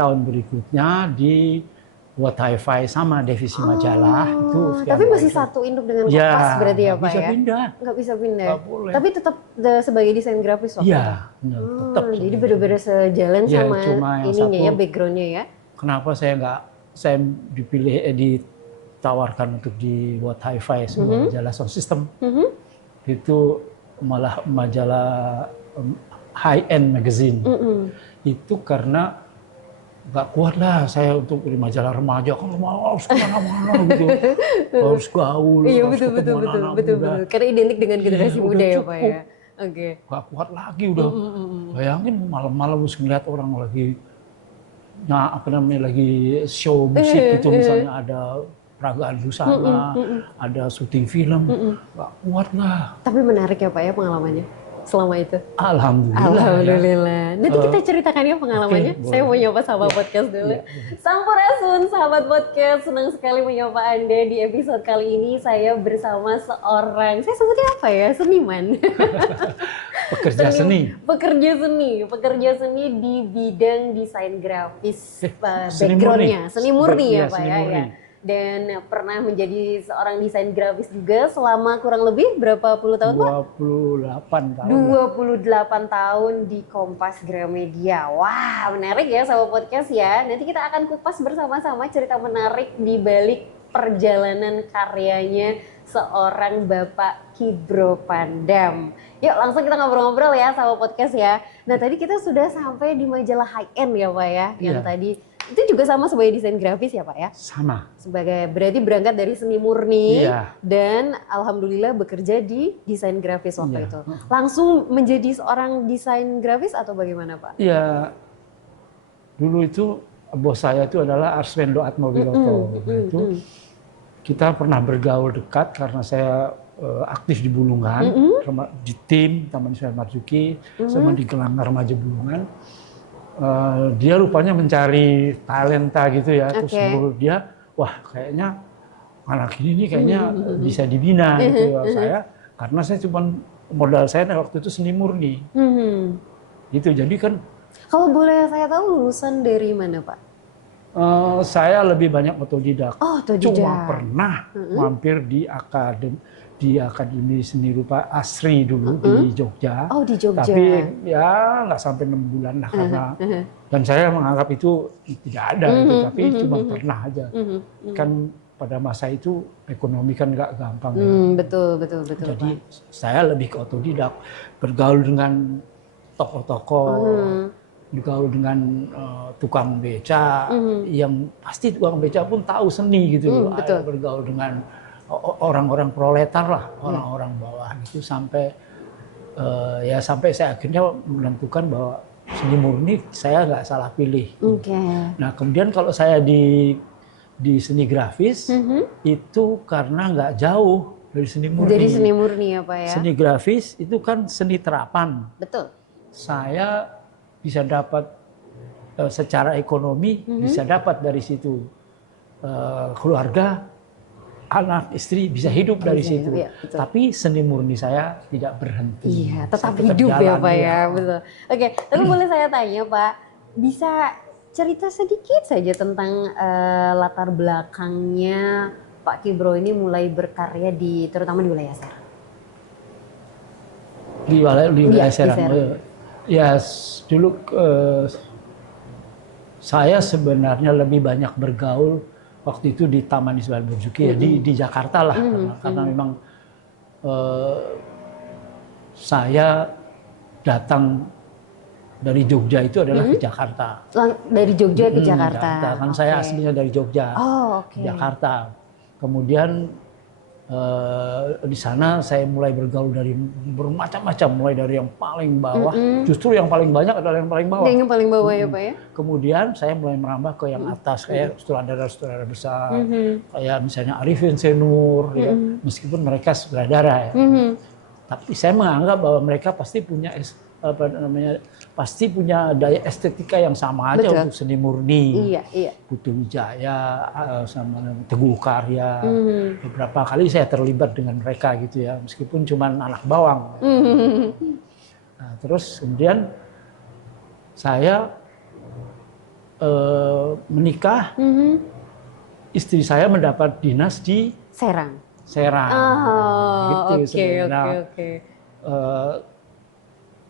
tahun berikutnya di What Hi-Fi sama divisi majalah itu. Tapi masih satu induk dengan Kompas berarti ya Pak bisa ya? pindah. Nggak bisa pindah. Nggak boleh. Tapi tetap sebagai desain grafis waktu itu? Iya, tetap. Jadi benar-benar sejalan sama cuma yang ininya satu, ya, backgroundnya ya? Kenapa saya dipilih, ditawarkan untuk di What Hi-Fi sebuah majalah sound system. Itu malah majalah high-end magazine. Itu karena nggak kuat lah saya untuk di majalah remaja, kalau mau harus kemana-mana gitu, harus gaul, Iya, harus ketemu anak-anak muda. Karena identik dengan generasi Iya, muda udah ya Pak ya? Oke. Nggak kuat lagi udah. Bayangin malam-malam harus ngeliat orang lagi, lagi show musik gitu, misalnya ada peragaan busana, ada syuting film, nggak kuat lah. Tapi menarik ya Pak ya pengalamannya selama itu? Alhamdulillah. Nanti kita ceritakan ya pengalamannya. Saya mau nyapa sahabat podcast dulu. Sampurasun sahabat podcast, senang sekali menyapa Anda di episode kali ini. Saya bersama seorang, saya sebutnya apa ya, seniman. Pekerja seni di bidang desain grafis, backgroundnya seni murni ya Pak ya. Dan pernah menjadi seorang desain grafis juga selama kurang lebih berapa puluh tahun Pak? 28 tahun. 28 tahun di Kompas Gramedia. Wah, menarik ya sahabat podcast ya. Nanti kita akan kupas bersama-sama cerita menarik di balik perjalanan karyanya seorang Bapak Kibro Pandam. Yuk langsung kita ngobrol-ngobrol ya sahabat podcast ya. Nah tadi kita sudah sampai di majalah high end ya Pak ya. Yang tadi itu juga sama sebagai desain grafis ya Pak ya? Sama. Berarti berangkat dari seni murni dan alhamdulillah bekerja di desain grafis waktu itu. Langsung menjadi seorang desain grafis atau bagaimana Pak? Iya, dulu itu bos saya itu adalah Arswendo Atmowiloto. Itu kita pernah bergaul dekat karena saya aktif di Bulungan, di tim Taman Ismail Marzuki, sama di Gelanggang Remaja Bulungan. Dia rupanya mencari talenta gitu ya, terus menurut dia, wah kayaknya anak ini kayaknya bisa dibina gitu saya, karena saya cuma modal saya waktu itu seni murni, gitu. Jadi kan, kalau boleh saya tahu lulusan dari mana Pak? Saya lebih banyak otodidak. Cuma Otodidak. pernah mampir di Akademi Seni Rupa Asri dulu di Jogja. Oh di Jogja. Tapi ya nggak sampai 6 bulan lah karena dan saya menganggap itu tidak ada gitu, tapi cuma pernah aja. Kan pada masa itu ekonomi kan nggak gampang. Betul. Jadi saya lebih ke otodidak, bergaul dengan tokoh-tokoh, bergaul dengan tukang beca, yang pasti tukang beca pun tahu seni gitu. Bergaul dengan orang-orang proletar lah, orang-orang bawah itu sampai sampai saya akhirnya menentukan bahwa seni murni saya nggak salah pilih. Nah kemudian kalau saya di seni grafis itu karena nggak jauh dari seni murni. Dari seni murni ya Pak ya. Seni grafis itu kan seni terapan. Betul. Saya bisa dapat secara ekonomi, bisa dapat dari situ, keluarga, anak, istri bisa hidup dari situ. Tapi seni murni saya tidak berhenti. Iya, tetap hidup ya Pak ya. Betul. Oke, tapi boleh saya tanya Pak, bisa cerita sedikit saja tentang latar belakangnya Pak Kibro ini mulai berkarya terutama di wilayah Serang? Di wilayah Serang. Ya, dulu saya sebenarnya lebih banyak bergaul waktu itu di Taman Ismail Marzuki, ya, di Jakarta lah, karena memang saya datang dari Jogja itu adalah ke Jakarta. Dari Jogja ke Jakarta. Kan saya aslinya dari Jogja, Jakarta. Kemudian di sana saya mulai bergaul dari bermacam-macam, mulai dari yang paling bawah, justru yang paling banyak adalah yang paling bawah. Yang paling bawah ya Pak ya. Kemudian saya mulai merambah ke yang atas, kayak sutradara-sutradara besar, kayak misalnya Arifin Senur, ya, meskipun mereka sutradara ya. Tapi saya menganggap bahwa mereka pasti punya pasti punya daya estetika yang sama aja untuk seni murni. Putu Wijaya, sama Teguh Karya. Beberapa kali saya terlibat dengan mereka gitu ya, meskipun cuma anak bawang. Nah, terus kemudian saya menikah, istri saya mendapat dinas di Serang. Serang. Oh, Gitu sebenarnya. oke.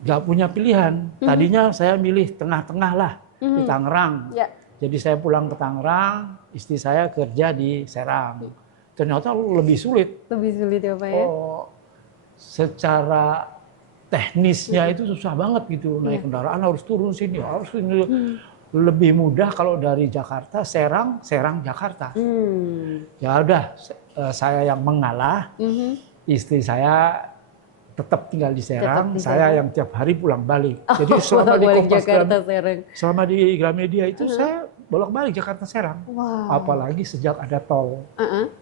Nggak punya pilihan. Tadinya saya milih tengah-tengah lah di Tangerang. Ya. Jadi saya pulang ke Tangerang, istri saya kerja di Serang. Ternyata lebih sulit. Lebih sulit ya Pak ya? Secara teknisnya itu susah banget gitu. Naik kendaraan harus turun sini, harus ini. Lebih mudah kalau dari Jakarta, Serang, Jakarta. Ya udah, saya yang mengalah. Istri saya tetap tinggal di Serang, saya yang tiap hari pulang balik. Jadi selama di Kompas selama di Gramedia itu saya bolak-balik Jakarta Serang. Wow. Apalagi sejak ada tol,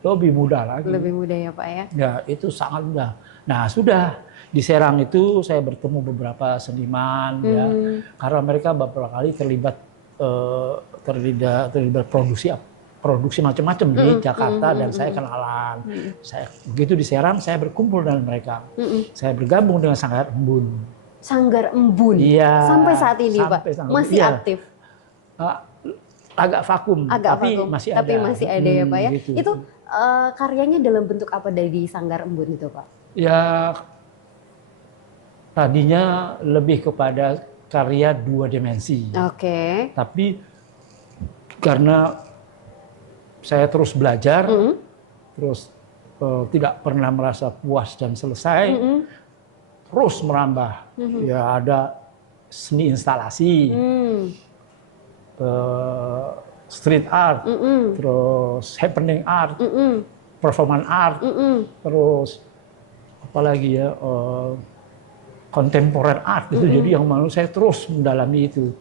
lebih mudah lagi. Lebih mudah ya Pak ya? Ya itu sangat mudah. Nah sudah di Serang itu saya bertemu beberapa seniman ya, karena mereka beberapa kali terlibat produksi macam-macam di Jakarta dan saya kenalan. Saya begitu di Serang saya berkumpul dengan mereka. Saya bergabung dengan Sanggar Embun. Sanggar Embun. Iya. Sampai saat ini Pak masih aktif. Agak vakum, tapi masih ada. Tapi masih ada ya Pak ya. Gitu. Itu karyanya dalam bentuk apa dari Sanggar Embun itu Pak? Ya tadinya lebih kepada karya 2 dimensi. Oke. Tapi karena saya terus belajar, terus tidak pernah merasa puas dan selesai, terus merambah. Ya ada seni instalasi, street art, terus happening art, performance art, terus apalagi ya contemporary art itu. Jadi yang mau saya terus mendalami itu.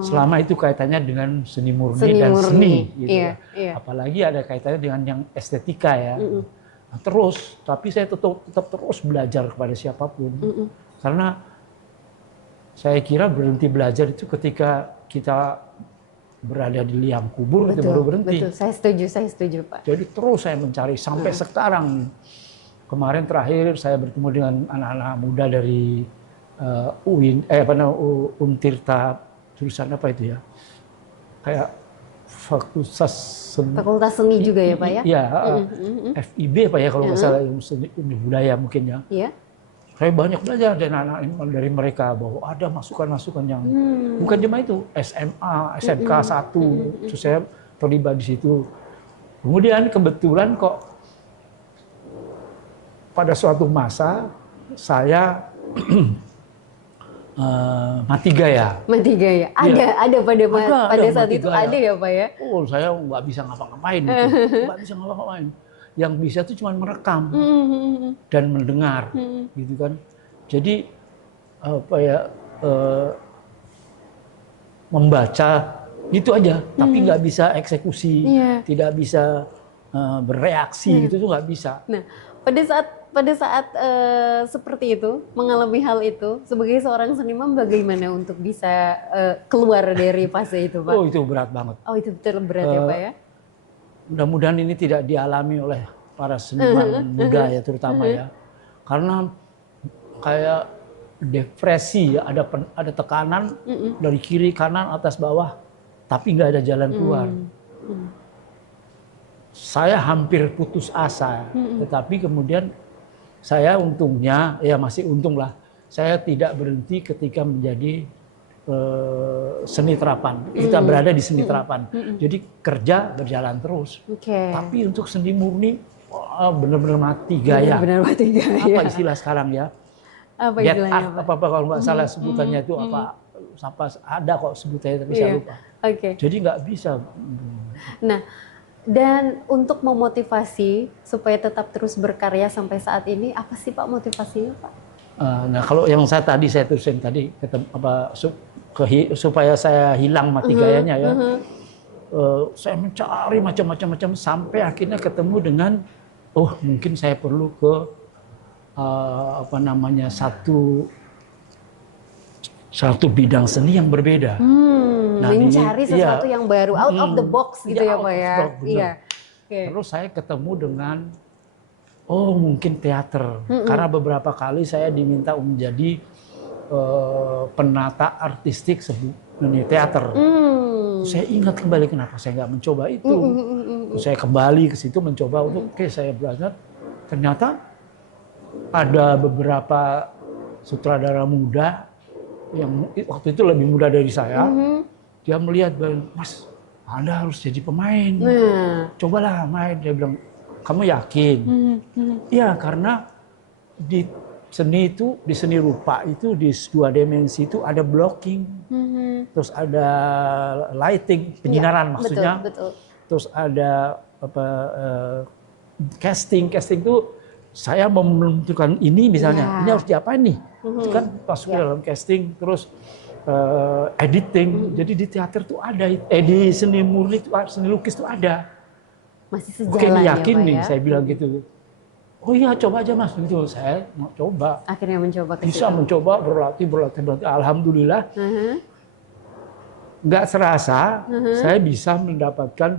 Selama itu kaitannya dengan seni murni dan seni gitu. Iya. Apalagi ada kaitannya dengan yang estetika ya. Nah, terus tapi saya tetap terus belajar kepada siapapun. Karena saya kira berhenti belajar itu ketika kita berada di liang kubur itu baru berhenti. Betul, saya setuju Pak. Jadi terus saya mencari sampai sekarang. Kemarin terakhir saya bertemu dengan anak-anak muda dari Untirta, jurusan apa itu ya? Kayak Fakultas Seni juga ya Pak ya? Iya, FIB Pak ya kalau nggak salah, seni budaya mungkin ya. Iya. Saya banyak belajar dari anak-anak dari mereka bahwa ada masukan-masukan yang bukan cuma itu, SMA, SMK 1, terus saya terlibat di situ. Kemudian kebetulan kok pada suatu masa saya mati gaya. Mati gaya. Ada pada saat itu gaya. Ada ya Pak ya? Oh, saya nggak bisa ngapa-ngapain gitu. Nggak bisa ngapa-ngapain. Yang bisa itu cuma merekam dan mendengar gitu kan. Jadi apa ya, membaca gitu aja, tapi nggak bisa eksekusi, tidak bisa bereaksi gitu tuh nggak bisa. Nah, pada saat seperti itu, mengalami hal itu, sebagai seorang seniman bagaimana untuk bisa keluar dari fase itu, Pak? Oh, itu berat banget. Oh, itu betul berat ya, Pak ya? Mudah-mudahan ini tidak dialami oleh para seniman muda ya, terutama ya. Karena kayak depresi ya, ada tekanan dari kiri, kanan, atas, bawah, tapi nggak ada jalan keluar. Saya hampir putus asa, tetapi kemudian saya untungnya, ya masih untung lah, saya tidak berhenti ketika menjadi seni terapan. Kita berada di seni terapan, jadi kerja berjalan terus. Tapi untuk seni murni, benar-benar mati gaya. Benar mati gaya. Apa istilah sekarang ya? Apa Get istilahnya, art, Pak? apa kalau nggak salah sebutannya itu apa? Sampai ada kok sebutannya, tapi saya lupa. Jadi nggak bisa. Nah, dan untuk memotivasi supaya tetap terus berkarya sampai saat ini, apa sih Pak motivasinya, Pak? Nah, kalau yang saya tulisin tadi, supaya saya hilang mati gayanya ya, saya mencari macam-macam sampai akhirnya ketemu dengan, oh mungkin saya perlu ke satu bidang seni yang berbeda. Mencari sesuatu yang baru, out of the box gitu ya Pak ya. Iya. Terus saya ketemu dengan, oh mungkin teater, karena beberapa kali saya diminta menjadi penata artistik teater. Saya ingat kembali kenapa saya nggak mencoba itu. Terus saya kembali ke situ mencoba untuk saya belajar. Ternyata ada beberapa sutradara muda yang waktu itu lebih muda dari saya. Dia melihat, Mas, Anda harus jadi pemain. Cobalah main. Dia bilang, kamu yakin? Iya, karena di seni itu, di seni rupa itu, di 2 dimensi itu ada blocking, terus ada lighting, penyinaran maksudnya, betul. Terus ada apa, casting itu saya mau menentukan ini misalnya, ini harus diapain nih, itu kan masuk dalam casting, terus editing, jadi di teater tuh ada, di seni murni itu, seni lukis tuh ada. Masih Oke, sejalan yakin ya, Pak, nih, ya? saya bilang gitu. Oh iya, coba aja Mas, gitu. Saya mau coba. Akhirnya mencoba ke Bisa situ. mencoba, berlatih. Alhamdulillah, nggak serasa saya bisa mendapatkan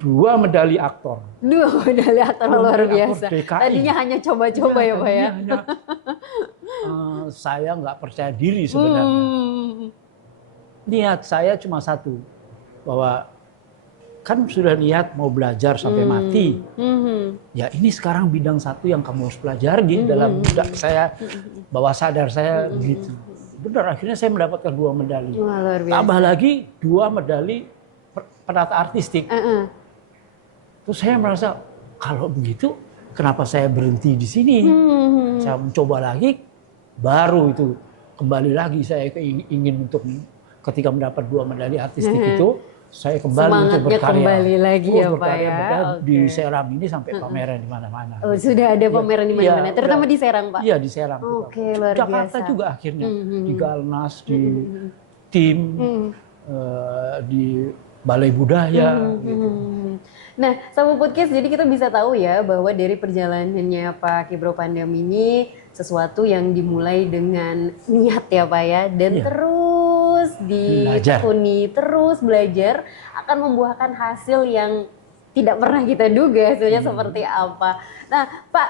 2 medali aktor. 2 medali aktor luar medali biasa. aktor DKI. Tadinya hanya coba-coba ya, Pak ya? Saya nggak percaya diri sebenarnya. Niat saya cuma satu, bahwa kan sudah niat mau belajar sampai mati. Ya ini sekarang bidang satu yang kamu harus pelajari dalam budak saya, bawah sadar saya begitu. Benar, akhirnya saya mendapatkan 2 medali. Wah, luar biasa. Tambah lagi 2 medali penata artistik. Terus saya merasa, kalau begitu kenapa saya berhenti di sini? Saya mencoba lagi, baru itu kembali lagi saya ingin untuk ketika mendapat 2 medali artistik itu, saya kembali untuk berkarya. Kembali lagi ya, Pak ya. Di Serang ini sampai pameran di mana-mana. Oh, sudah ada pameran di mana-mana, terutama di Serang, Pak? Iya, di Serang. Oke, luar Jakarta biasa. juga akhirnya, di Galnas, di tim, di Balai Budaya. Gitu. Nah, sama podcast, jadi kita bisa tahu ya bahwa dari perjalanannya Pak Kibro Pandam ini sesuatu yang dimulai dengan niat ya, Pak ya, dan terus ditekuni, terus belajar akan membuahkan hasil yang tidak pernah kita duga hasilnya seperti apa. Nah, Pak,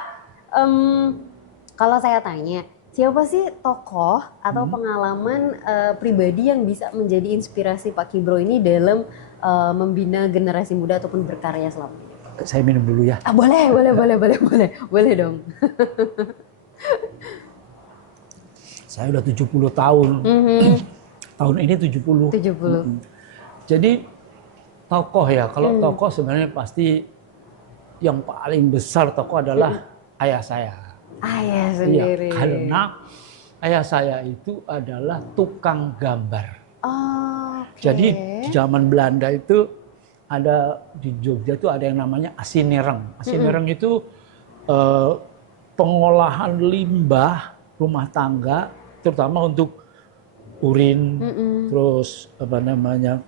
kalau saya tanya, siapa sih tokoh atau pengalaman pribadi yang bisa menjadi inspirasi Pak Kibro ini dalam membina generasi muda ataupun berkarya selama ini? Saya minum dulu ya. Boleh dong. Saya udah 70 tahun. Tahun ini 70. Jadi tokoh ya, kalau tokoh sebenarnya pasti yang paling besar tokoh adalah ayah saya. Ayah sendiri. Iya, karena ayah saya itu adalah tukang gambar. Jadi di zaman Belanda itu ada, di Jogja itu ada yang namanya Asinereng. Asinereng itu pengolahan limbah rumah tangga, terutama untuk urin, terus apa namanya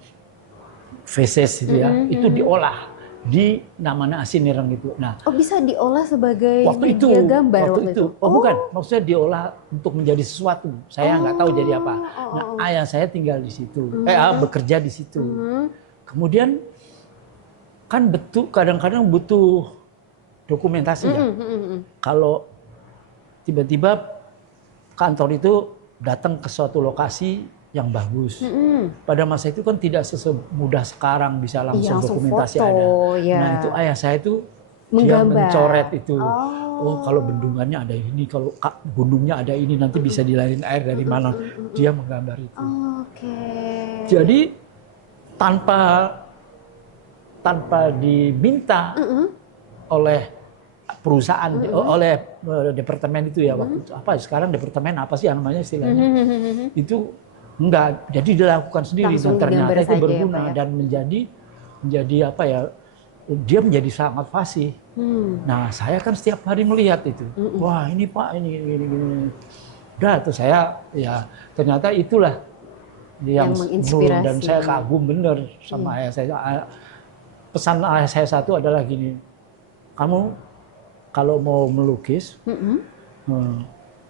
feses itu ya, itu diolah di namanya Asinereng itu. Nah, bisa diolah sebagai waktu itu, gambar waktu itu. Bukan, maksudnya diolah untuk menjadi sesuatu. Saya nggak tahu jadi apa. Nah, ayah saya tinggal di situ, bekerja di situ. Kemudian kan kadang-kadang butuh dokumentasi ya. Kalau tiba-tiba kantor itu datang ke suatu lokasi yang bagus. Pada masa itu kan tidak semudah sekarang bisa langsung dokumentasi foto, ada. Ya. Nah itu ayah saya itu dia Menggambar. mencoret itu. Oh kalau bendungannya ada ini, kalau gunungnya ada ini, nanti bisa dilarin air dari mana. Dia menggambar itu. Jadi tanpa diminta oleh perusahaan, oleh departemen itu ya, waktu itu apa sekarang departemen apa sih namanya istilahnya, itu enggak, jadi dilakukan sendiri. Dan ternyata itu berguna dan menjadi apa ya, dia menjadi sangat fasih. Nah saya kan setiap hari melihat itu, wah ini Pak ini. Udah tuh saya ya ternyata itulah yang menginspirasi. Dan saya kagum bener sama ayah saya. Pesan ayah saya satu adalah gini, kamu kalau mau melukis,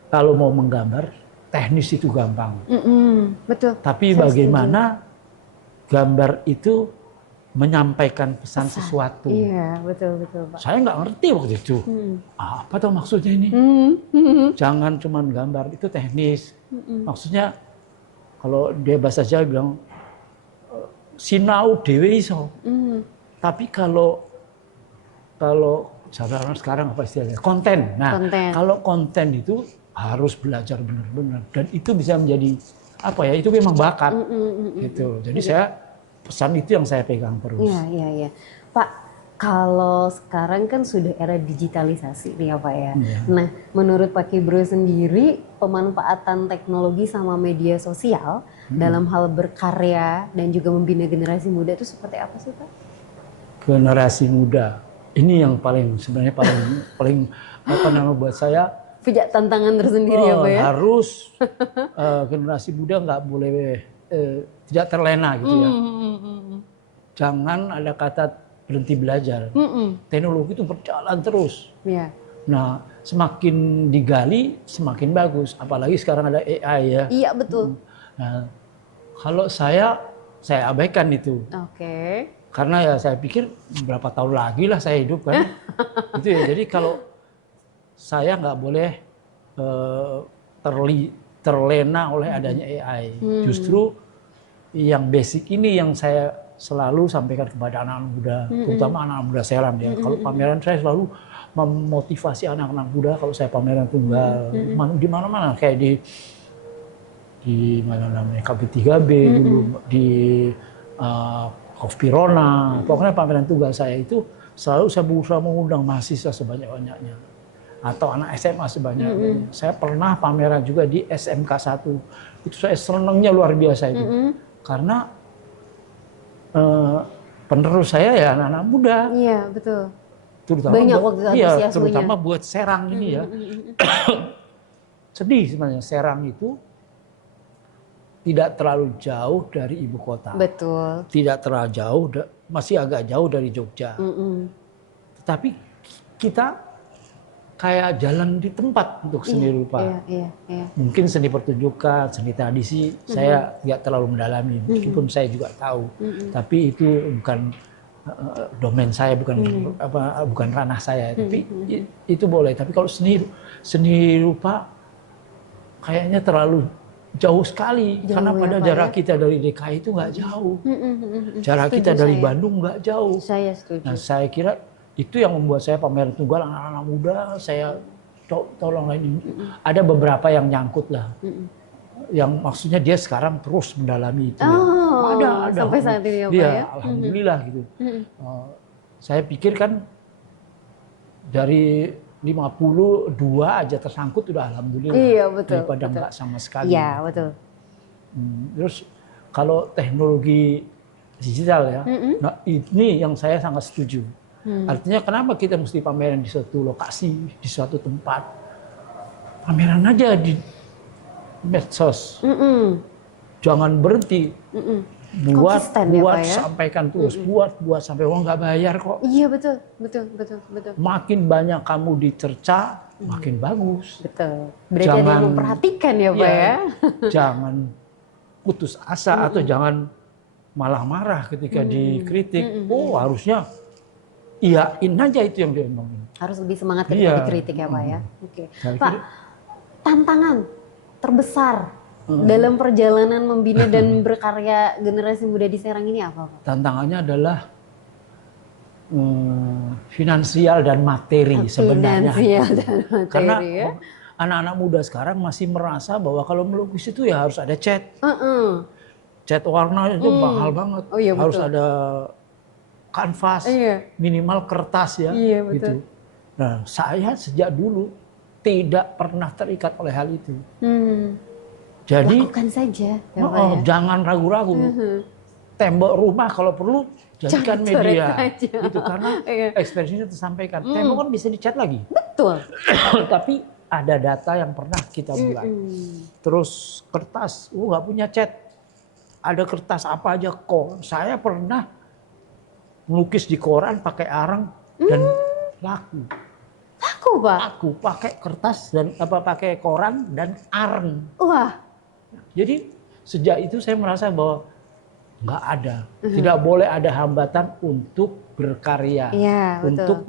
kalau mau menggambar, teknis itu gampang. Betul. Tapi bagaimana gambar itu menyampaikan pesan sesuatu. Iya, betul Pak. Saya nggak ngerti waktu itu. Apa tuh maksudnya ini? Jangan cuma gambar, itu teknis. Maksudnya kalau dia bahasa Jawa bilang, sinau dhewe iso. Tapi kalau sekarang apa istilahnya? Konten. Nah, kalau konten itu harus belajar benar-benar dan itu bisa menjadi apa ya? Itu memang bakat. Gitu. Jadi saya pesan itu yang saya pegang terus. Iya. Pak, kalau sekarang kan sudah era digitalisasi nih ya Pak ya. Nah, menurut Pak Kibro sendiri, pemanfaatan teknologi sama media sosial dalam hal berkarya dan juga membina generasi muda itu seperti apa sih Pak? Generasi muda, ini yang sebenarnya paling apa nama buat saya. Punya tantangan tersendiri ya Pak ya. Harus generasi muda nggak boleh tidak terlena gitu ya. Jangan ada kata berhenti belajar. Teknologi itu berjalan terus. Nah, semakin digali semakin bagus. Apalagi sekarang ada AI ya. Iya betul. Nah, kalau saya abaikan itu. Karena ya saya pikir berapa tahun lagi lah saya hidup kan. Gitu ya. Jadi kalau saya nggak boleh terlena oleh adanya AI. Justru yang basic ini yang saya selalu sampaikan kepada anak-anak muda, terutama anak-anak muda Seram ya. Kalau pameran saya selalu memotivasi anak-anak muda kalau saya pameran tunggal di mana-mana kayak di mana namanya KB3B dulu di Kofpirona. Pokoknya pameran tunggal saya itu selalu saya berusaha mengundang mahasiswa sebanyak-banyaknya atau anak SMA sebanyak-banyaknya. Saya pernah pameran juga di SMK 1. Itu saya senangnya luar biasa itu. Karena penerus saya ya anak-anak muda. Iya, betul. Terutama buat Serang ini ya. Sedih sebenarnya, Serang itu tidak terlalu jauh dari ibu kota. Betul. Tidak terlalu jauh, masih agak jauh dari Jogja. Tetapi kita kayak jalan di tempat untuk seni rupa. Mungkin seni pertunjukan, seni tradisi, saya nggak terlalu mendalami, meskipun saya juga tahu. Tapi itu bukan domain saya, bukan ranah saya. Tapi itu boleh. Tapi kalau seni rupa kayaknya terlalu jauh sekali. Karena pada jarak kita dari DKI itu nggak jauh. Jarak kita dari Bandung nggak jauh. Saya setuju. Nah, saya kira itu yang membuat saya pameran tunggal anak-anak muda, saya tolong ini. Ada beberapa yang nyangkut lah. Yang maksudnya dia sekarang terus mendalami itu. Ada. Sampai saat ini ya. Alhamdulillah gitu. Saya pikir kan dari 52 aja tersangkut udah alhamdulillah. Iya, betul. Daripada enggak sama sekali. Iya, betul. Terus kalau teknologi digital ya, nah ini yang saya sangat setuju. Artinya kenapa kita mesti pameran di suatu lokasi, di suatu tempat. Pameran aja di medsos. Jangan berhenti. Buat sampaikan terus, buat sampai uang nggak bayar kok. Iya, betul. Makin banyak kamu dicerca, makin bagus. Betul. Berarti ada yang memperhatikan ya, Pak ya. Jangan putus asa atau jangan malah marah ketika dikritik. Harusnya iyain aja itu yang dia omongin. Harus lebih semangat ketika dikritik ya Pak ya. Oke. Pak, tantangan terbesar dalam perjalanan membina dan berkarya generasi muda di Serang ini apa Pak? Tantangannya adalah finansial dan materi sebenarnya. Finansial dan materi. Karena anak-anak muda sekarang masih merasa bahwa kalau melukis itu ya harus ada cat. Cat warna itu mahal banget. Harus ada kanvas, minimal kertas ya, gitu. Nah, saya sejak dulu tidak pernah terikat oleh hal itu. Jadi lakukan saja, jangan ragu-ragu. Tembok rumah kalau perlu jadikan media, gitu karena ekspresinya tersampaikan. Tembok kan bisa dicat lagi. Betul. Tapi ada data yang pernah kita buat. Terus kertas, nggak punya cat. Ada kertas apa aja kok. Saya pernah melukis di koran pakai arang dan laku. Laku, Pak? Laku, pakai kertas dan pakai koran dan arang. Wah. Jadi sejak itu saya merasa bahwa nggak ada, tidak boleh ada hambatan untuk berkarya, untuk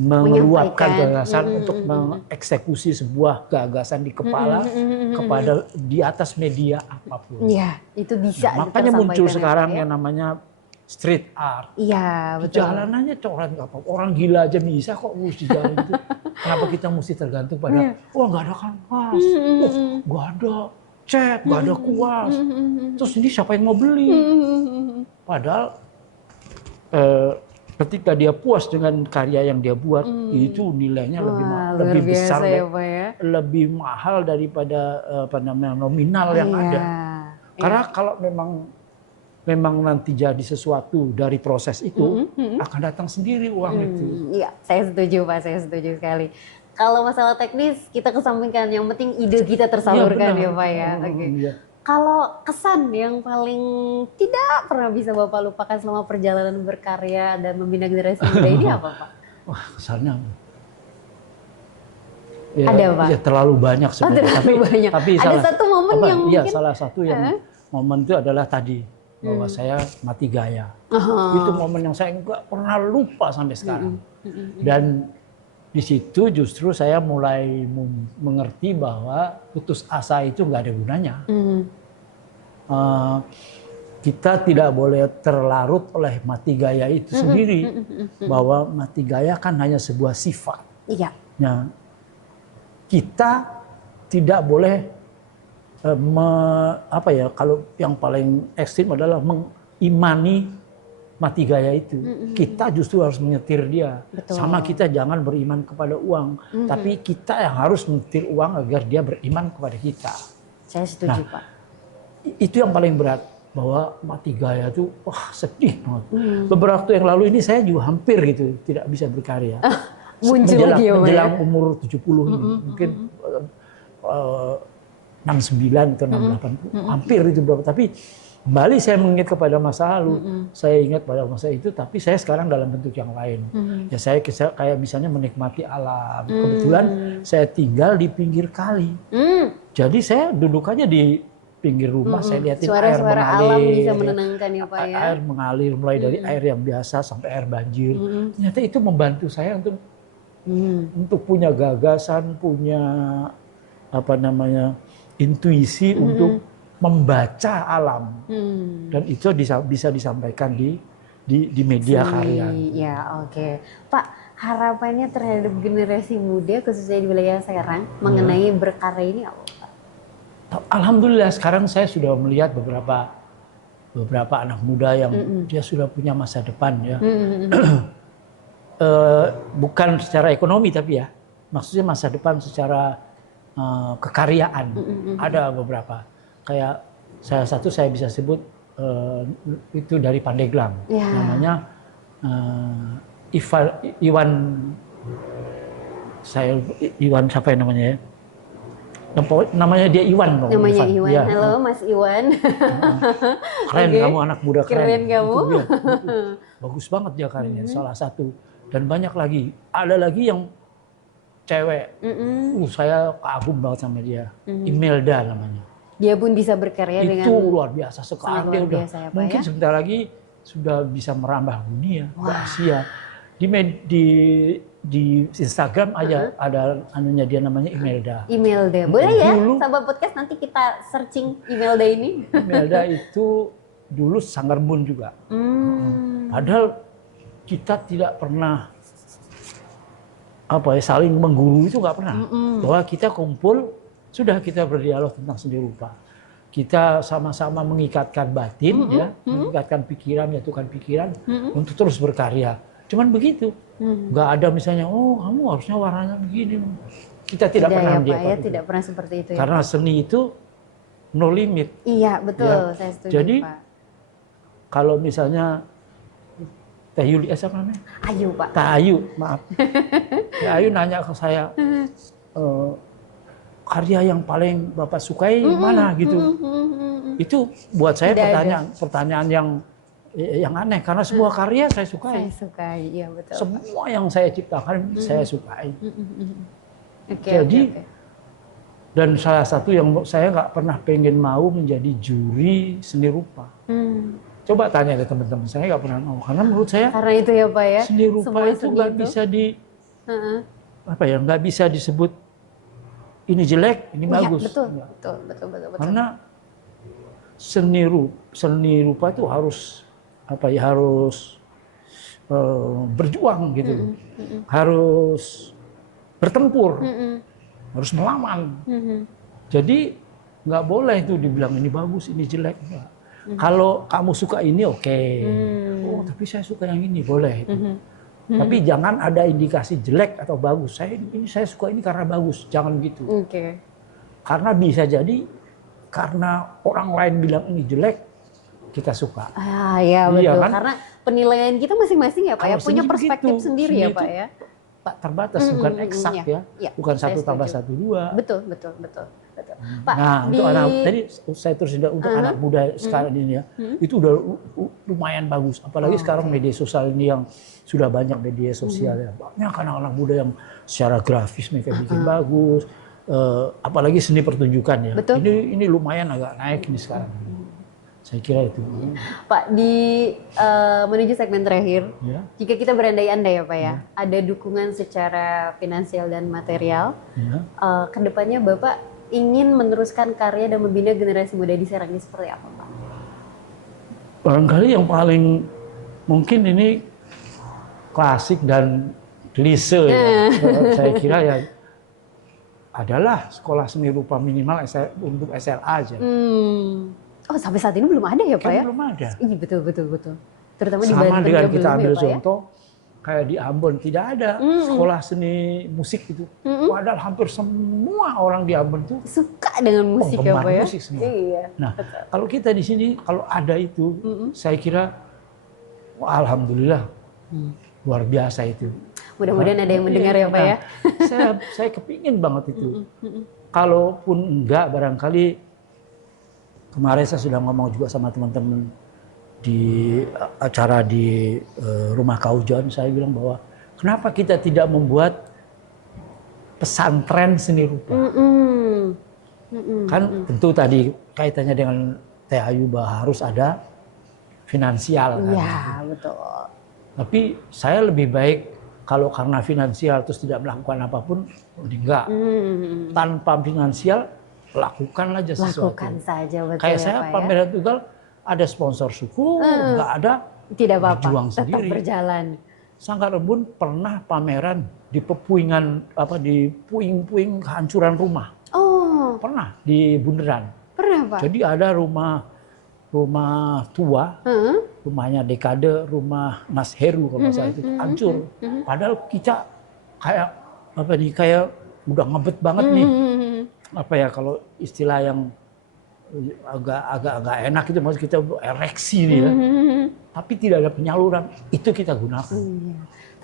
mengeluapkan gagasan untuk mengeksekusi sebuah gagasan di kepala kepada di atas media apapun. Iya, itu bisa. Nah, makanya muncul sekarang yang namanya street art. Iya, betul. Jalanannya coret nggak apa-apa. Orang gila aja bisa kok di jalan itu. Kenapa kita mesti tergantung pada, nggak ada kanvas, nggak ada cat, nggak ada kuas. Terus ini siapa yang mau beli? Padahal ketika dia puas dengan karya yang dia buat, itu nilainya lebih besar, ya, Pak, ya? lebih mahal daripada nominal yang ada. Karena kalau memang nanti jadi sesuatu dari proses itu, akan datang sendiri uang itu. Iya, saya setuju Pak, saya setuju sekali. Kalau masalah teknis kita kesampingkan, yang penting ide kita tersalurkan ya Pak ya. Oke. Iya. Kalau kesan yang paling tidak pernah bisa Bapak lupakan selama perjalanan berkarya dan membina generasi muda ini apa Pak? Wah, kesannya ya, ada Pak? Ya terlalu banyak sebenarnya. Tapi ada satu momen yang mungkin mungkin... salah satu yang momen itu adalah tadi bahwa saya mati gaya. Itu momen yang saya nggak pernah lupa sampai sekarang. Dan di situ justru saya mulai mengerti bahwa putus asa itu nggak ada gunanya. Kita tidak boleh terlarut oleh mati gaya itu sendiri. Bahwa mati gaya kan hanya sebuah sifat. Iya. Nah, kita tidak boleh kalau yang paling ekstrim adalah mengimani mati gaya itu. Kita justru harus menyetir dia. Betul. Sama kita jangan beriman kepada uang. Tapi kita yang harus menyetir uang agar dia beriman kepada kita. Saya setuju Pak. Itu yang paling berat. Bahwa mati gaya itu, wah sedih banget. Beberapa waktu yang lalu ini saya juga hampir gitu tidak bisa berkarya. Menjelang umur 70 ini. Mungkin 69 atau 68. Hampir itu berapa. Tapi kembali saya mengingat kepada masa lalu, saya ingat pada masa itu, tapi saya sekarang dalam bentuk yang lain. Ya saya kayak misalnya menikmati alam. Kebetulan saya tinggal di pinggir kali. Jadi saya duduk aja di pinggir rumah, saya lihatin air mengalir. Alam bisa menenangkan ya Pak ya. Air mengalir mulai dari air yang biasa sampai air banjir. Ternyata itu membantu saya untuk punya gagasan, punya intuisi untuk membaca alam, dan itu bisa disampaikan di media karya. Ya oke. Pak, harapannya terhadap generasi muda khususnya di wilayah Serang mengenai berkarya ini apa Pak? Alhamdulillah sekarang saya sudah melihat beberapa anak muda yang dia sudah punya masa depan ya. Bukan secara ekonomi tapi ya, maksudnya masa depan secara kekaryaan. Ada beberapa. Kayak saya bisa sebut itu dari Pandeglang, namanya Iwan siapa yang namanya ya? Namanya dia Iwan. Namanya Iwan. Ya. Halo Mas Iwan. Keren kamu, anak muda keren. Keren kamu. Itu, ya. Bagus banget dia karyanya, salah satu. Dan banyak lagi. Ada lagi yang cewek. Saya kagum banget sama dia. Imelda namanya. Dia pun bisa berkarya dengan itu luar biasa sekali. Dia udah biasa, ya, Pak, mungkin ya? sebentar lagi sudah bisa merambah dunia ke Asia. Di Instagram aja ada anunya dia namanya Imelda. Imelda. Boleh ya, sahabat podcast nanti kita searching Imelda ini. Imelda itu dulu Sanggar Bun juga. Padahal kita tidak pernah saling menggurui, itu nggak pernah. Bahwa kita kumpul, sudah kita berdialog tentang seni rupa. Kita sama-sama mengikatkan batin, mengikatkan pikiran, menyatukan pikiran untuk terus berkarya. Cuman begitu, nggak ada misalnya, kamu harusnya warnanya begini. Kita tidak pernah tidak pernah seperti itu. Karena seni itu no limit. Iya betul, ya. Saya setuju. Jadi Pak, kalau misalnya Teh Yuli, siapa namanya? Ayu Pak. Teh Ayu, maaf. Teh Ayu nanya ke saya, karya yang paling Bapak sukai mana gitu. Itu buat saya pertanyaan yang aneh, karena semua karya saya sukai. Saya sukai, iya betul. Semua yang saya ciptakan saya sukai. Dan salah satu yang saya nggak pernah pengen mau menjadi juri seni rupa. Coba tanya ke teman-teman, saya nggak pernah mau, karena menurut saya karena itu ya Pak ya, seni rupa itu nggak bisa apa ya, nggak bisa disebut ini jelek, ini bagus. Betul. Karena seni rupa itu harus apa ya, harus berjuang gitu, harus bertempur, harus melawan. Jadi nggak boleh itu dibilang ini bagus, ini jelek. Kalau kamu suka ini oke. Oh tapi saya suka yang ini, boleh. Tapi jangan ada indikasi jelek atau bagus. Saya suka ini karena bagus, jangan gitu. Karena bisa jadi karena orang lain bilang ini jelek, kita suka. Ya betul. Iya, kan? Karena penilaian kita masing-masing ya Pak ya, punya perspektif begitu. sendiri ya Pak ya. Tak terbatas, bukan eksak ya. Bukan 1 tambah 1 2. Betul. Pak, nah, untuk anak tadi saya terus untuk anak muda sekarang ini ya, itu udah lumayan bagus. Apalagi sekarang media sosial ini yang sudah banyak media sosial ya. Banyak anak-anak muda yang secara grafis mereka bikin bagus. Apalagi seni pertunjukan ya. Betul. Ini lumayan agak naik ini sekarang. Saya kira itu. Pak, menuju segmen terakhir, Ya. jika kita berandai-andai ya Pak ya, ada dukungan secara finansial dan material, kedepannya Bapak ingin meneruskan karya dan membina generasi muda di Serang ini seperti apa Pak? Barangkali yang paling mungkin ini klasik dan klise ya. Saya kira ya adalah sekolah seni rupa minimal untuk SLA aja. Oh sampai saat ini belum ada ya Pak ya? Belum ada. Iya betul. Terutama di Sama Banten dengan juga kita belum ambil ya Pak ya? contoh kayak di Ambon tidak ada sekolah seni musik itu. Padahal hampir semua orang di Ambon itu Suka dengan musik ya penggemar Pak ya? musik semua. Iya. Nah, kalau kita di sini kalau ada itu, saya kira wah, alhamdulillah luar biasa itu. Mudah-mudahan ada yang mendengar ya Pak ya? Saya kepingin banget itu. Kalaupun enggak, barangkali kemarin saya sudah ngomong juga sama teman-teman di acara di Rumah Kaujon, saya bilang bahwa kenapa kita tidak membuat pesantren seni rupa? Kan tentu tadi kaitannya dengan Teh Ayu bahwa harus ada finansial. Iya, betul. Tapi saya lebih baik kalau karena finansial terus tidak melakukan apapun, enggak. Tanpa finansial, lakukan aja sesuatu. Lakukan saja, betul. Kayak ya, saya Pak, pameran tunggal, ada sponsor suku, enggak ada, tidak apa-apa, berjuang tetap sendiri. berjalan. Sanggar Rebun pernah pameran di di puing-puing kehancuran rumah. Oh, Pernah di Bundaran. pernah Pak? Jadi ada rumah tua, rumahnya dekade, rumah Mas Heru kalau nggak salah itu hancur. Padahal kita kayak udah ngebet banget nih. Apa ya kalau istilah yang agak enak itu maksud kita ereksi nih ya. Tapi tidak ada penyaluran, itu kita gunakan.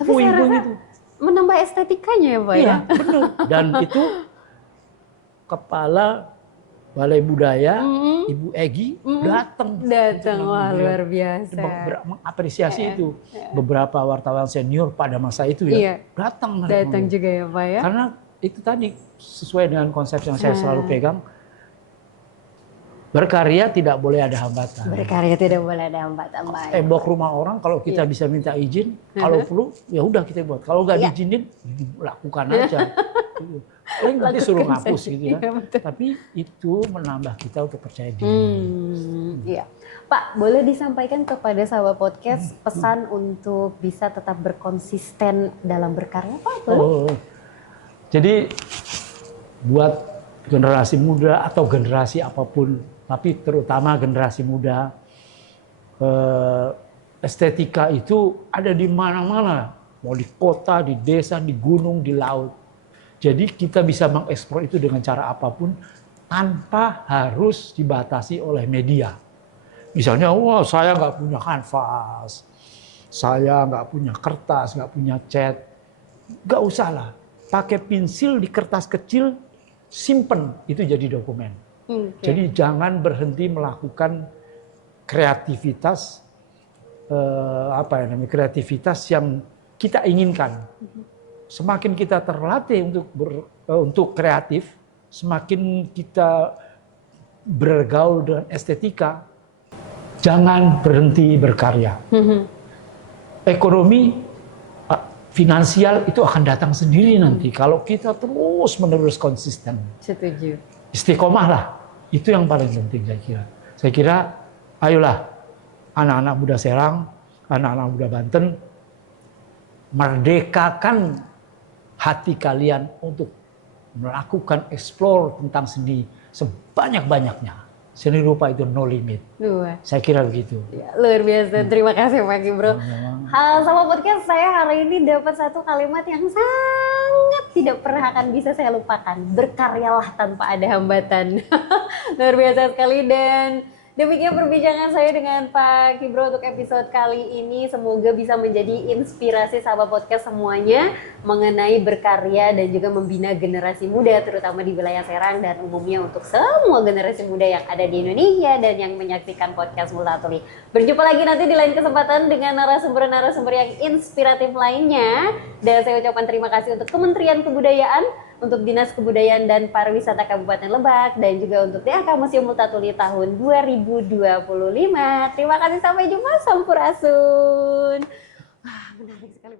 Tapi saya rasa itu menambah estetikanya ya Pak ya? Benar. Dan itu kepala Balai Budaya, Ibu Egi datang. Wah luar biasa. Mengapresiasi itu. Beberapa wartawan senior pada masa itu ya datang juga ya Pak ya? Karena itu tadi sesuai dengan konsep yang saya selalu pegang. Berkarya tidak boleh ada hambatan. Berkarya tidak boleh ada hambatan, Pak. Tembok rumah orang kalau kita bisa minta izin, kalau perlu ya udah kita buat. Kalau nggak diizinin, lakukan aja. Paling nanti suruh ngapus gitu ya. Tapi itu menambah kita untuk percaya diri. Iya. Pak, boleh disampaikan kepada sahabat podcast pesan untuk bisa tetap berkonsisten dalam berkarya, Pak? Oh, jadi buat generasi muda atau generasi apapun, tapi terutama generasi muda, estetika itu ada di mana-mana, mau di kota, di desa, di gunung, di laut. Jadi kita bisa mengeksplor itu dengan cara apapun tanpa harus dibatasi oleh media. Misalnya, wah saya nggak punya kanvas, saya nggak punya kertas, nggak punya cat, nggak usah lah. Pakai pensil di kertas kecil, simpen, itu jadi dokumen. Jadi jangan berhenti melakukan kreativitas, kreativitas yang kita inginkan. Semakin kita terlatih untuk kreatif, semakin kita bergaul dengan estetika, jangan berhenti berkarya. Ekonomi finansial itu akan datang sendiri nanti kalau kita terus menerus konsisten. Setuju. Istiqomah lah, itu yang paling penting saya kira. Saya kira, ayolah anak-anak muda Serang, anak-anak muda Banten, merdekakan hati kalian untuk melakukan explore tentang seni sebanyak-banyaknya. Seni rupa itu no limit. Saya kira begitu. Ya, luar biasa. Terima kasih Pak Kibro. Sama podcast saya hari ini dapat satu kalimat yang sangat tidak pernah akan bisa saya lupakan. Berkaryalah tanpa ada hambatan. Luar biasa sekali, dan demikian perbincangan saya dengan Pak Kibro untuk episode kali ini. Semoga bisa menjadi inspirasi sahabat podcast semuanya mengenai berkarya dan juga membina generasi muda, terutama di wilayah Serang dan umumnya untuk semua generasi muda yang ada di Indonesia dan yang menyaksikan podcast Multatuli. Berjumpa lagi nanti di lain kesempatan dengan narasumber-narasumber yang inspiratif lainnya. Dan saya ucapkan terima kasih untuk Kementerian Kebudayaan, untuk Dinas Kebudayaan dan Pariwisata Kabupaten Lebak, dan juga untuk DAK Museum Multatuli tahun 2025. Terima kasih, sampai jumpa, sampurasun. Wah, menarik sekali